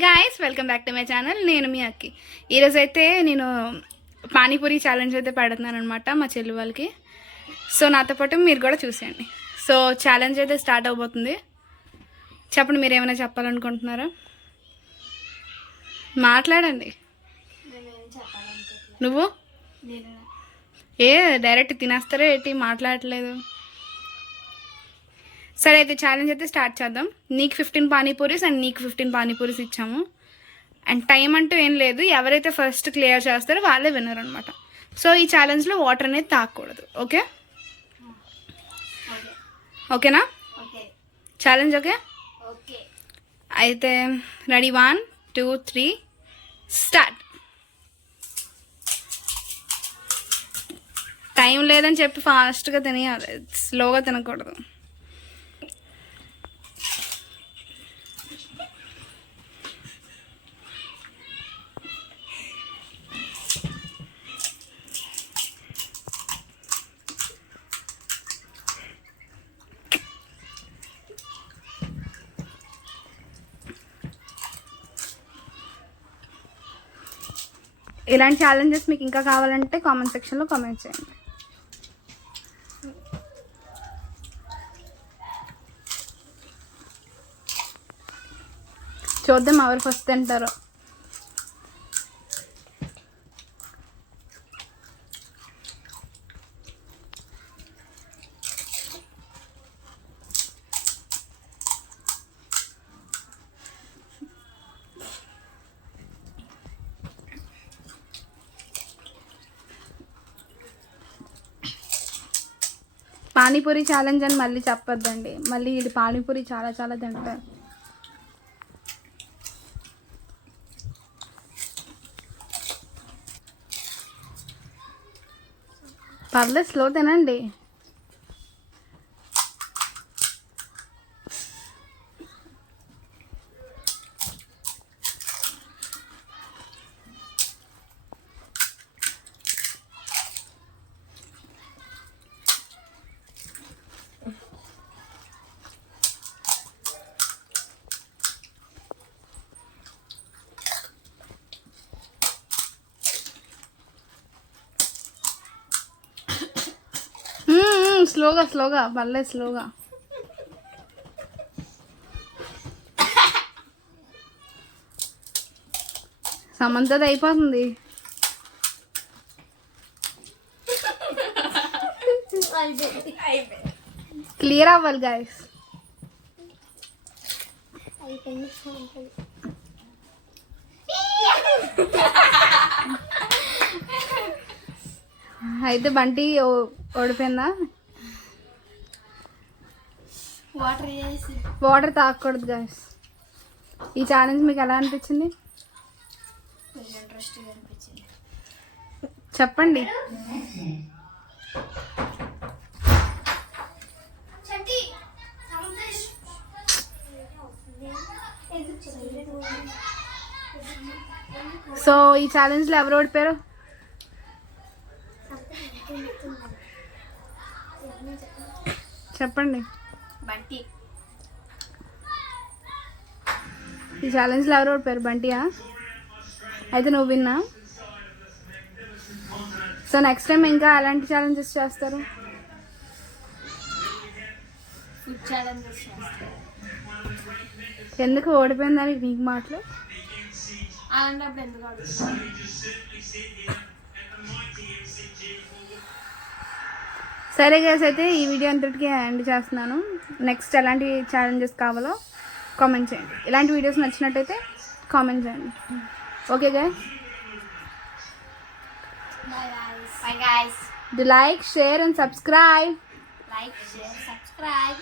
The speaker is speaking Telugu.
Guys welcome back to my channel. నేను మీ అక్కి. ఈరోజు అయితే నేను పానీపూరి ఛాలెంజ్ అయితే పెడుతున్నాను అనమాట మా చెల్లి వాళ్ళకి. సో నాతో పాటు మీరు కూడా చూసేయండి. సో ఛాలెంజ్ అయితే స్టార్ట్ అవబోతుంది. చెప్పండి, మీరు ఏమైనా చెప్పాలనుకుంటున్నారా? మాట్లాడండి. నువ్వు డైరెక్ట్ తినేస్తారా ఏంటి? మాట్లాడట్లేదు. సరే అయితే ఛాలెంజ్ అయితే స్టార్ట్ చేద్దాం. నీకు 15 పానీపూరీస్ అండ్ నీకు 15 పానీపూరీస్ ఇచ్చాము. అండ్ టైం అంటూ ఏం లేదు. ఎవరైతే ఫస్ట్ క్లియర్ చేస్తారో వాళ్ళే విన్నర్ అనమాట. సో ఈ ఛాలెంజ్లో వాటర్ అనేది తాగకూడదు. ఓకే ఓకేనా? Challenge okay? అయితే రెడీ, 1 2 3 స్టార్ట్. టైం లేదని చెప్పి ఫాస్ట్గా తినేయాలి, స్లోగా తినకూడదు. ఇలాంటి ఛాలెంజెస్ మీకు ఇంకా కావాలంటే కామెంట్ సెక్షన్లో కామెంట్ చేయండి. చూద్దాం ఎవరు ఫస్ట్ తింటారో. పానీపూరి ఛాలెంజ్ అని మళ్ళీ చెప్పొద్దండి. మళ్ళీ ఇది పానీపూరి చాలా చాలా తింటారు. పర్లేదు, స్లో తినండి. స్లోగా పర్లేదు, స్లోగా. సమంతది అయిపోతుంది. క్లియర్ అవ్వాలి గాయస్. అయితే బంటి ఓడిపోయిందా? వాటర్ తాగకూడదు గాయస్. ఈ ఛాలెంజ్ మీకు ఎలా అనిపించింది చెప్పండి. సో ఈ ఛాలెంజ్లో ఎవరు ఓడిపోయారు? చెప్పండి. బంటి. ఈ ఛాలెంజ్లో ఎవరు ఓడిపోయారు? బంటియా? అయితే నువ్వు విన్నా. సో నెక్స్ట్ టైం ఇంకా ఎలాంటి ఛాలెంజెస్ చేస్తారు? ఫుడ్ ఛాలెంజెస్ చేస్తారు. ఎందుకు ఓడిపోయిన దానికి నీకు మాటలు? అలాంటప్పుడు ఎందుకు అడుగుతారు? సరే గైస్, అయితే ఈ వీడియో అంతటికి ఎండ్ చేస్తున్నాను. నెక్స్ట్ ఎలాంటి ఛాలెంజెస్ కావాలో కామెంట్ చేయండి. ఇలాంటి వీడియోస్ నచ్చినట్టయితే కామెంట్ చేయండి. Okay guys, bye guys. Do like, share and subscribe. Like, share, subscribe.